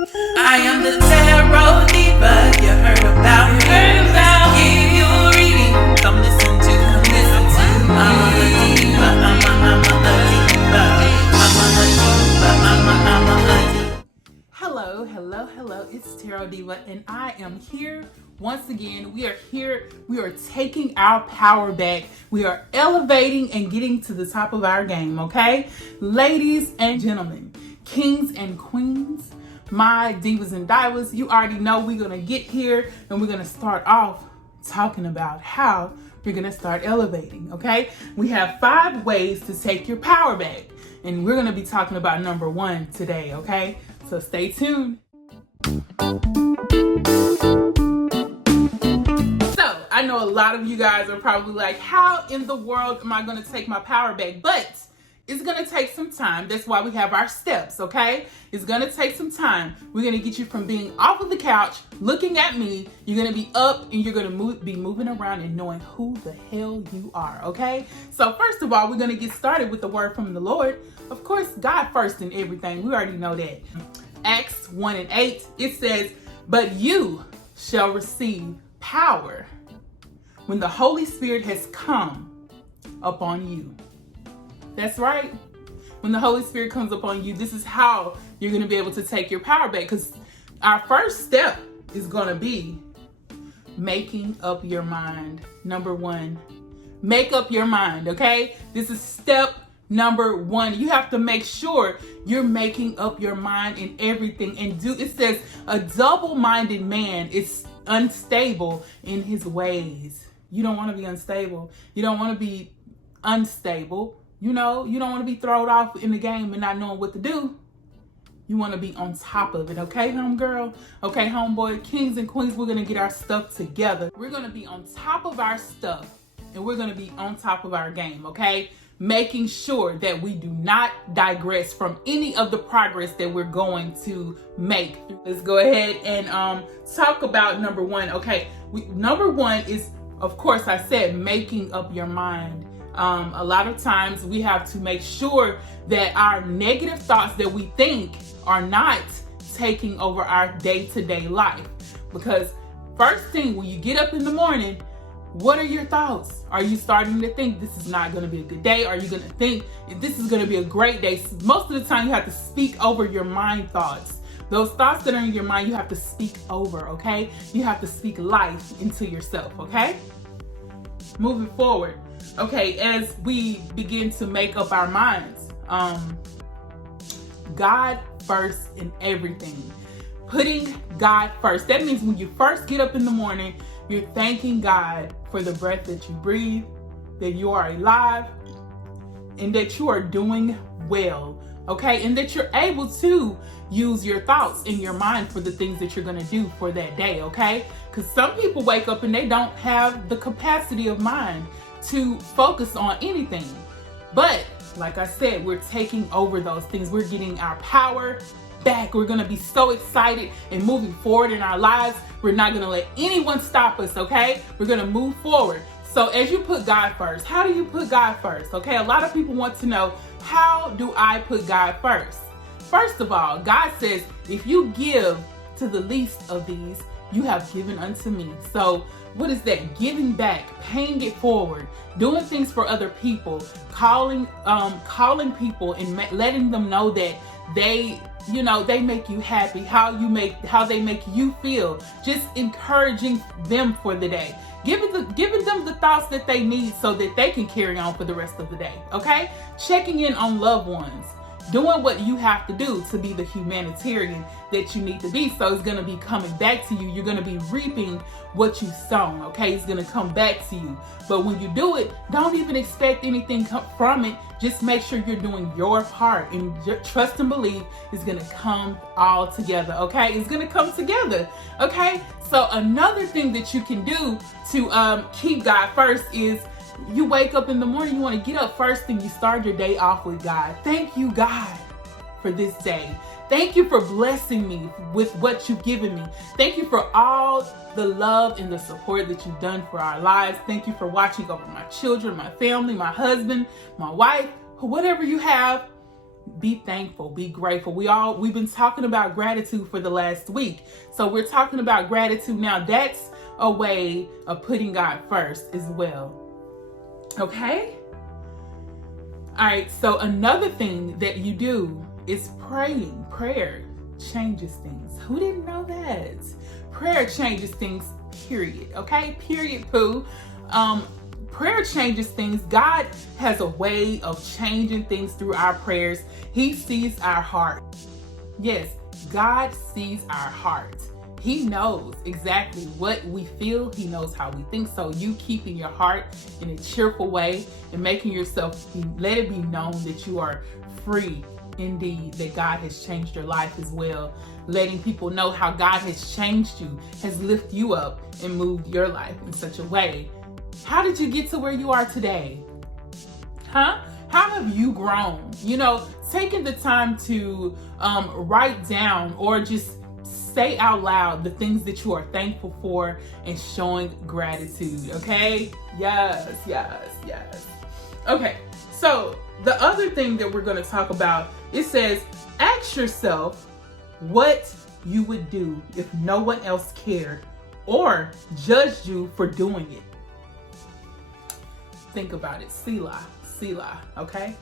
I am the tarot diva. You heard about me. Let's give you a reading. Come listen to. I'm a diva. Hello. It's Tarot Diva, and I am here once again. We are here. We are taking our power back. We are elevating and getting to the top of our game, okay? Ladies and gentlemen, kings and queens, my divas and divas, you already know we're going to get here and we're going to start off talking about how you're going to start elevating, okay? We have 5 ways to take your power back, and we're going to be talking about number 1 today, okay? So stay tuned. So I know a lot of you guys are probably like, how in the world am I going to take my power back? But it's going to take some time. That's why we have our steps, okay? It's going to take some time. We're going to get you from being off of the couch, looking at me. You're going to be up and you're going to be moving around and knowing who the hell you are, okay? So first of all, we're going to get started with the word from the Lord. Of course, God first in everything. We already know that. Acts 1:8, it says, "But you shall receive power when the Holy Spirit has come upon you." That's right. When the Holy Spirit comes upon you, this is how you're going to be able to take your power back. Because our first step is going to be making up your mind. Number 1, make up your mind, okay? This is step number 1. You have to make sure you're making up your mind in everything. And it says a double-minded man is unstable in his ways. You don't want to be unstable. You don't want to be unstable. You know, you don't want to be thrown off in the game and not knowing what to do. You want to be on top of it, okay, homegirl? Okay, homeboy, kings and queens, we're going to get our stuff together. We're going to be on top of our stuff, and we're going to be on top of our game, okay? Making sure that we do not digress from any of the progress that we're going to make. Let's go ahead and talk about number 1, okay? Number 1 is, of course, I said making up your mind. A lot of times we have to make sure that our negative thoughts that we think are not taking over our day-to-day life. Because first thing, when you get up in the morning, what are your thoughts? Are you starting to think this is not going to be a good day? Are you going to think this is going to be a great day? Most of the time you have to speak over your mind thoughts. Those thoughts that are in your mind, you have to speak over, okay? You have to speak life into yourself, okay? Moving forward. Okay, as we begin to make up our minds, God first in everything. Putting God first. That means when you first get up in the morning, you're thanking God for the breath that you breathe, that you are alive, and that you are doing well, okay? And that you're able to use your thoughts in your mind for the things that you're gonna do for that day, okay? Because some people wake up and they don't have the capacity of mind to focus on anything. But like I said, we're taking over those things. We're getting our power back. We're gonna be so excited and moving forward in our lives. We're not gonna let anyone stop us, okay? We're gonna move forward. So as you put God first, how do you put God first? Okay, a lot of people want to know, how do I put God first? First of all, God says, if you give to the least of these, you have given unto me. So what is that? Giving back, paying it forward, doing things for other people, calling people and letting them know that they make you happy, how they make you feel, just encouraging them for the day, giving them the thoughts that they need so that they can carry on for the rest of the day, okay? Checking in on loved ones, doing what you have to do to be the humanitarian that you need to be. So it's going to be coming back to you. You're going to be reaping what you sown, okay? It's going to come back to you. But when you do it, don't even expect anything from it. Just make sure you're doing your part, and trust and believe it's going to come all together, okay? It's going to come together, okay? So another thing that you can do to keep God first is, you wake up in the morning, you want to get up first and you start your day off with God. Thank you, God, for this day. Thank you for blessing me with what you've given me. Thank you for all the love and the support that you've done for our lives. Thank you for watching over my children, my family, my husband, my wife, whatever you have. Be thankful, be grateful. We've been talking about gratitude for the last week. So we're talking about gratitude now. That's a way of putting God first as well. Okay? All right, so another thing that you do is praying. Prayer changes things. Who didn't know that? Prayer changes things, period. Okay? Period, poo. Prayer changes things. God has a way of changing things through our prayers. He sees our heart. Yes, God sees our heart. He knows exactly what we feel. He knows how we think. So you keeping your heart in a cheerful way and making yourself, let it be known that you are free indeed, that God has changed your life as well. Letting people know how God has changed you, has lifted you up and moved your life in such a way. How did you get to where you are today? Huh? How have you grown? You know, taking the time to write down or just say out loud the things that you are thankful for and showing gratitude, okay? Yes. Okay, so the other thing that we're going to talk about, it says, ask yourself what you would do if no one else cared or judged you for doing it. Think about it. Selah, okay?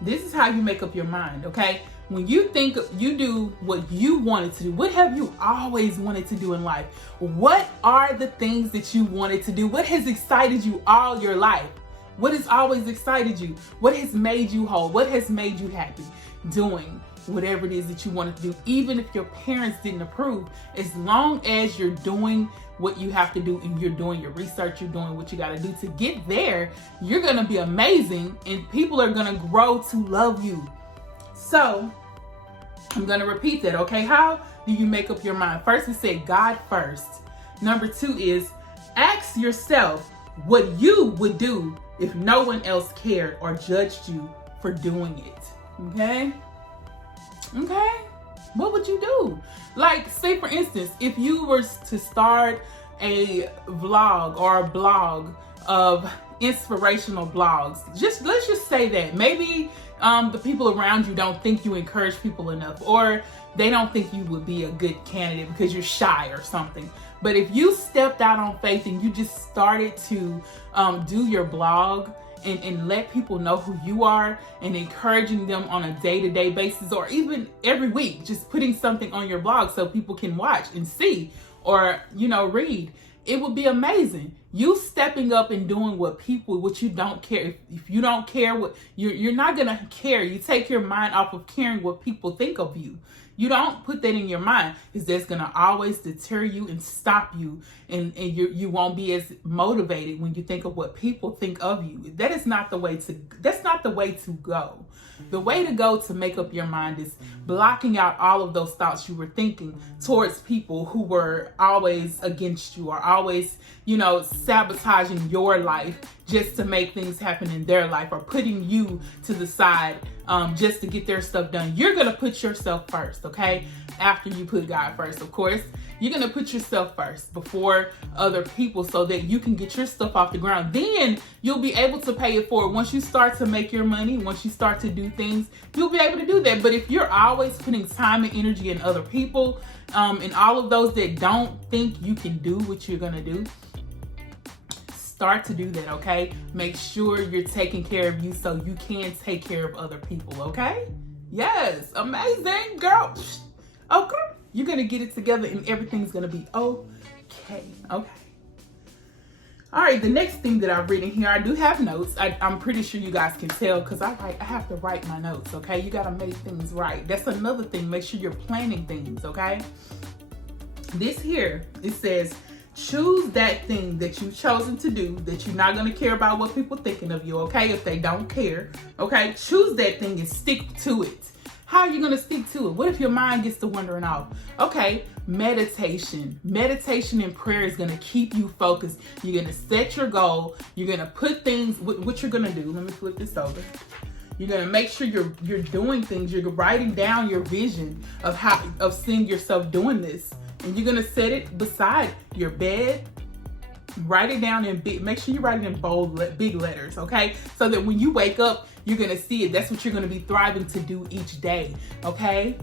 This is how you make up your mind, okay? When you think you do what you wanted to do, what have you always wanted to do in life? What are the things that you wanted to do? What has excited you all your life? What has always excited you? What has made you whole? What has made you happy? Doing whatever it is that you wanted to do, even if your parents didn't approve, as long as you're doing what you have to do and you're doing your research, you're doing what you got to do to get there, you're going to be amazing and people are going to grow to love you. So I'm going to repeat that, okay? How do you make up your mind? First, we said God first. Number 2 is ask yourself what you would do if no one else cared or judged you for doing it. Okay? What would you do? Like, say for instance, if you were to start a vlog or a blog of inspirational blogs, let's just say that maybe the people around you don't think you encourage people enough, or they don't think you would be a good candidate because you're shy or something. But if you stepped out on faith and you just started to do your blog and let people know who you are and encouraging them on a day-to-day basis or even every week, just putting something on your blog so people can watch and see or, read, it would be amazing. You stepping up and doing what you don't care. If you don't care what you're not going to care. You take your mind off of caring what people think of you. You don't put that in your mind, because that's going to always deter you and stop you, and you won't be as motivated when you think of what people think of you. That's not the way to go. The way to go to make up your mind is blocking out all of those thoughts you were thinking towards people who were always against you or always, sabotaging your life just to make things happen in their life or putting you to the side just to get their stuff done. You're going to put yourself first, okay? After you put God first, of course. You're going to put yourself first before other people so that you can get your stuff off the ground. Then you'll be able to pay it forward. Once you start to make your money, once you start to do things, you'll be able to do that. But if you're always putting time and energy in other people, and all of those that don't think you can do what you're going to do, start to do that, okay? Make sure you're taking care of you so you can take care of other people, okay? Yes, amazing, girl. Okay, you're going to get it together and everything's going to be okay. All right, the next thing that I've written here, I do have notes. I'm pretty sure you guys can tell because I have to write my notes, okay? You got to make things right. That's another thing. Make sure you're planning things, okay? This here, it says, choose that thing that you've chosen to do, that you're not going to care about what people thinking of you, okay? If they don't care, okay? Choose that thing and stick to it. How are you going to stick to it? What if your mind gets to wandering off? Okay, meditation. Meditation and prayer is going to keep you focused. You're going to set your goal. You're going to put things, what you're going to do. Let me flip this over. You're going to make sure you're doing things. You're writing down your vision of seeing yourself doing this. And you're going to set it beside your bed, Write it down in big, make sure you write it in bold, big letters, okay? So that when you wake up, you're gonna see it. That's what you're gonna be thriving to do each day, okay?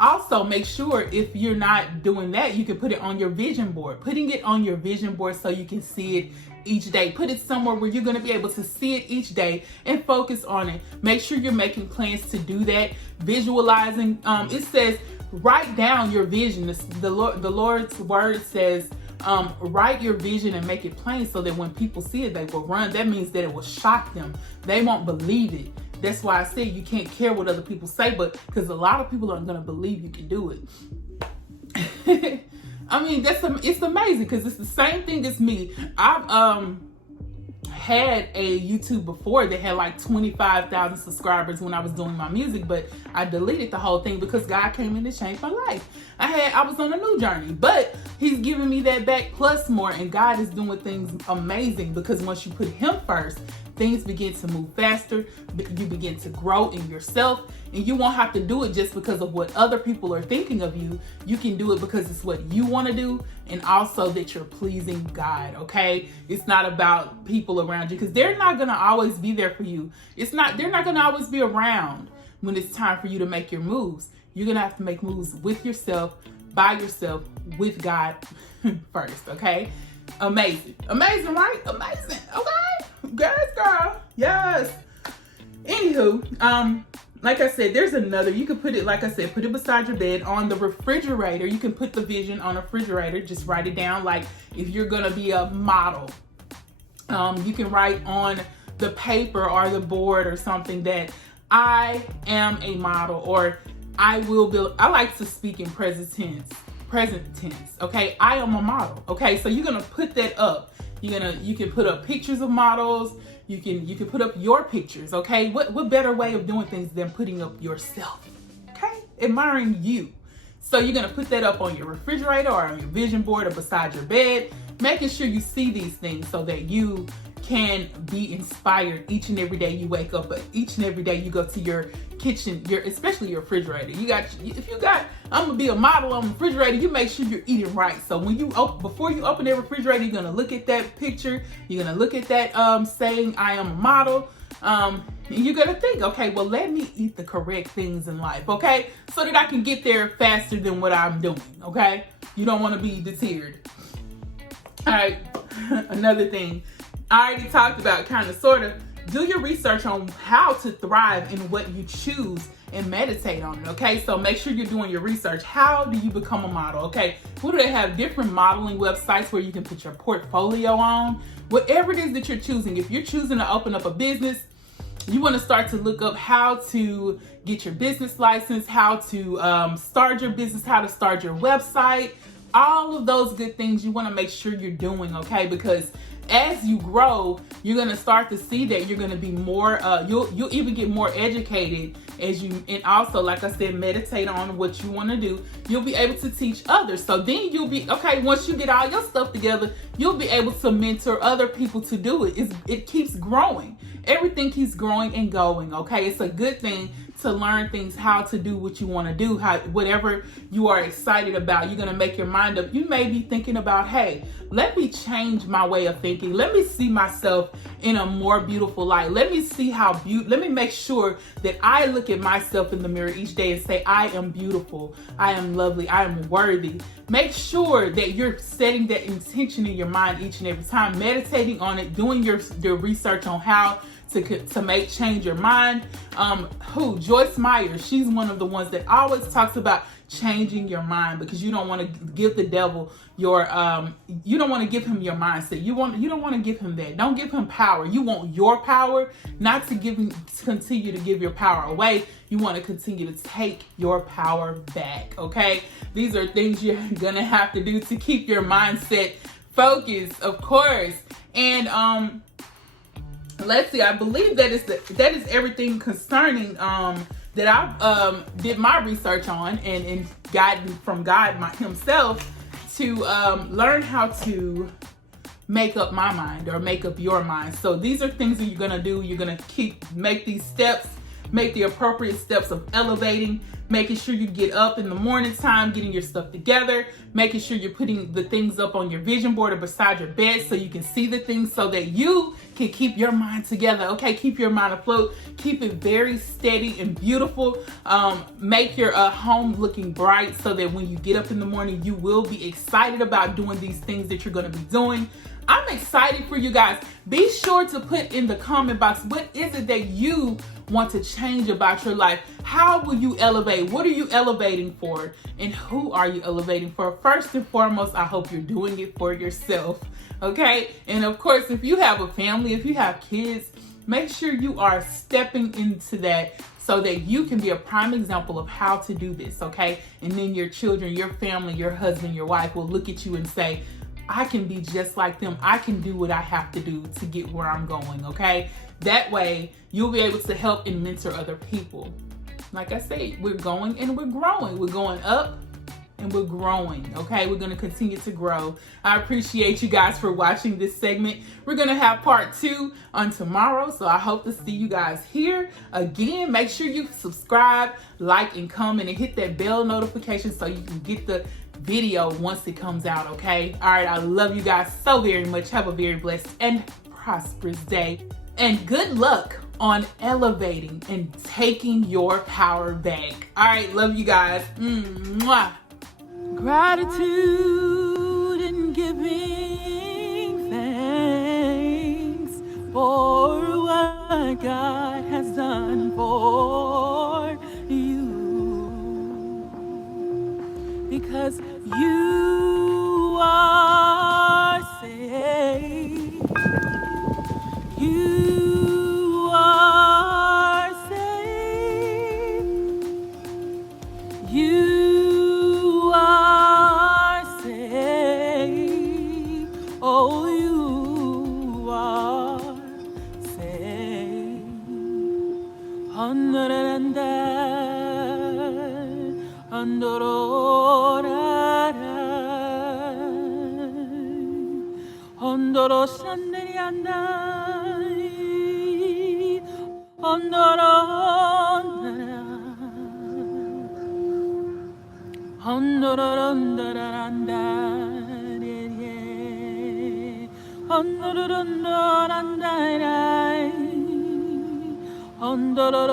Also, make sure if you're not doing that, you can put it on your vision board. Putting it on your vision board so you can see it each day. Put it somewhere where you're going to be able to see it each day and focus on it. Make sure you're making plans to do that. Visualizing. It says write down your vision. The Lord's word says write your vision and make it plain so that when people see it, they will run. That means that it will shock them. They won't believe it. That's why I say you can't care what other people say, but because a lot of people aren't going to believe you can do it. I mean, it's amazing because it's the same thing as me. I've had a YouTube before that had like 25,000 subscribers when I was doing my music, but I deleted the whole thing because God came in to change my life. I was on a new journey, but He's giving me that back plus more, and God is doing things amazing because once you put Him first, things begin to move faster. You begin to grow in yourself, and you won't have to do it just because of what other people are thinking of you. You can do it because it's what you want to do, and also that you're pleasing God, okay? It's not about people around you because they're not going to always be there for you. They're not going to always be around when it's time for you to make your moves. You're going to have to make moves with yourself, by yourself, with God first, okay? Amazing. Amazing, right? Amazing, okay? Yes, girl. Yes. Anywho, like I said, there's another. You can put it, like I said, put it beside your bed, on the refrigerator. You can put the vision on a refrigerator. Just write it down. Like if you're gonna be a model, you can write on the paper or the board or something that I am a model, or I will be. I like to speak in present tense. Okay, I am a model. Okay, so you're gonna put that up. You can put up pictures of models. You can put up your pictures. Okay, what better way of doing things than putting up yourself? Okay, admiring you. So you're gonna put that up on your refrigerator or on your vision board or beside your bed, making sure you see these things so that you can be inspired each and every day you wake up, but each and every day you go to your kitchen, especially your refrigerator. I'm gonna be a model on the refrigerator, you make sure you're eating right. So when before you open that refrigerator, you're gonna look at that picture, you're gonna look at that saying I am a model, and you're gonna think, okay, well, let me eat the correct things in life, okay, so that I can get there faster than what I'm doing. Okay, you don't want to be deterred. All right, another thing I already talked about, kind of, sort of. Do your research on how to thrive in what you choose and meditate on it, okay? So make sure you're doing your research. How do you become a model, okay? What do they have? Different modeling websites where you can put your portfolio on. Whatever it is that you're choosing. If you're choosing to open up a business, you want to start to look up how to get your business license, how to start your business, how to start your website. All of those good things you want to make sure you're doing, okay? Because as you grow, you're going to start to see that you're going to be more, you'll even get more educated and also, like I said, meditate on what you want to do. You'll be able to teach others. So then you'll be, okay, once you get all your stuff together, you'll be able to mentor other people to do it. It keeps growing. Everything keeps growing and going, okay? It's a good thing to learn things, how to do what you want to do, whatever you are excited about, you're going to make your mind up. You may be thinking about, hey, let me change my way of thinking. Let me see myself in a more beautiful light. Let me see let me make sure that I look at myself in the mirror each day and say, I am beautiful. I am lovely. I am worthy. Make sure that you're setting that intention in your mind each and every time, meditating on it, doing your research on how to change your mind. Joyce Meyer, she's one of the ones that always talks about changing your mind, because you don't want to give the devil you don't want to give him your mindset. You don't want to give him that. Don't give him power. You want your power, not to continue to give your power away. You want to continue to take your power back. Okay, these are things you're gonna have to do to keep your mindset focused, of course. And let's see, I believe that is everything concerning that I did my research on and guidance from God himself to learn how to make up my mind, or make up your mind. So these are things that you're gonna do. You're gonna make these steps, make the appropriate steps of elevating. making sure you get up in the morning time, getting your stuff together, making sure you're putting the things up on your vision board or beside your bed so you can see the things so that you can keep your mind together, okay? Keep your mind afloat, keep it very steady and beautiful. Make your home looking bright so that when you get up in the morning, you will be excited about doing these things that you're gonna be doing. I'm excited for you guys. Be sure to put in the comment box, what is it that you want to change about your life? How will you elevate? What are you elevating for? And who are you elevating for? First and foremost, I hope you're doing it for yourself, okay? And of course, if you have a family, if you have kids, make sure you are stepping into that so that you can be a prime example of how to do this, okay? And then your children, your family, your husband, your wife will look at you and say, I can be just like them. I can do what I have to do to get where I'm going, okay? That way, you'll be able to help and mentor other people. Like I said, we're going and we're growing. We're going up and we're growing, okay? We're gonna continue to grow. I appreciate you guys for watching this segment. We're gonna have part 2 on tomorrow, so I hope to see you guys here. Again, make sure you subscribe, like, and comment, and hit that bell notification so you can get the video once it comes out, okay? All right, I love you guys so very much. Have a very blessed and prosperous day. And good luck on elevating and taking your power back. All right, love you guys. Mwah. Gratitude and giving thanks for what God has done for you. Because you are saved. You are saved. You are saved. Oh, you are saved. Ondoro shanderi andai, ondoro ondoro andai, ondoro andai, ondoro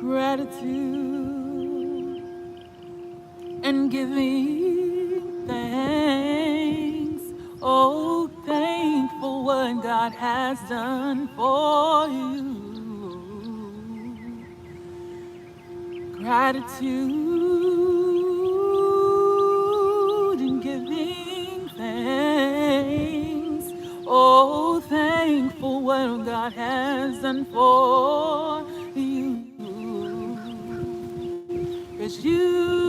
Gratitude and giving thanks. Oh, thankful what God has done for you. Gratitude and giving thanks. Oh, thankful what God has done for you. 'Cause you